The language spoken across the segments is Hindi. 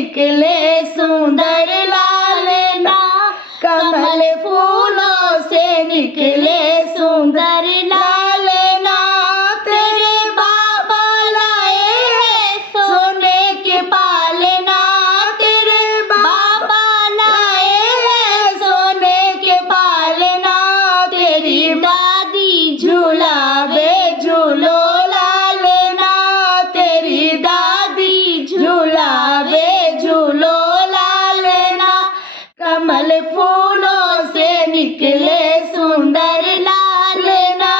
निकले सुंदर लाल ना, कमल फूलों से निकले सुंदर लाल ना। तेरे बाबा लाए हैं सोने के पालना, तेरे बाबा लाए हैं सोने के पालना। तेरी दादी झूलावे झूलो लाल ना, तेरी दादी झूलावे झूलो लाल ना। कमल फूलों से निकले सुंदर लाल ना,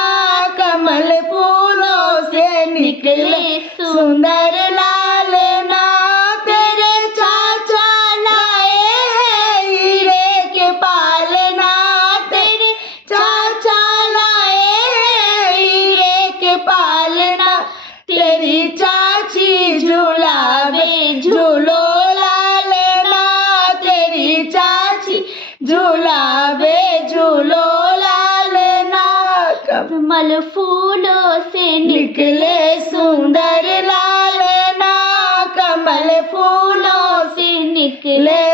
कमल फूलों से निकले सुंदर लाल ना। तेरे चाचा लाए हैं हीरे के पालना, तेरे चाचा लाए हैं हीरे के पालना। तेरी चाची झूलावे झूलो लाल ना, तेरी चाची झूलावे झूलो लाल ना। कमल फूलों से निकले सुंदर लाल ना, कमल फूलों से निकले